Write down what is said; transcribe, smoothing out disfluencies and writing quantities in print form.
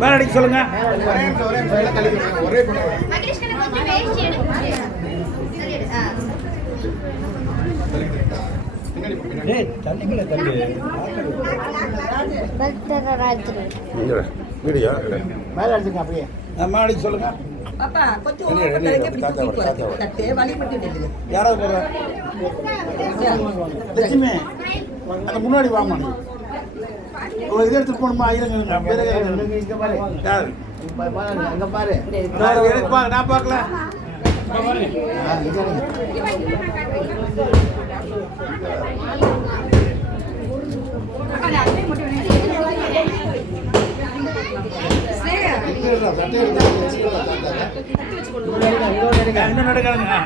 மேல அடிக்க சொல்லுங்க. வீடியோ மேல அடிச்சுங்க. அப்படியே மேல அடிக்க சொல்லுங்க. யாராவது லட்சுமி அந்த முன்னாடி வாமா. இது எடுத்துட்டு போகணுமா? இங்க பாரு. நான் பார்க்கல. இன்னும் நடக்காதுங்க.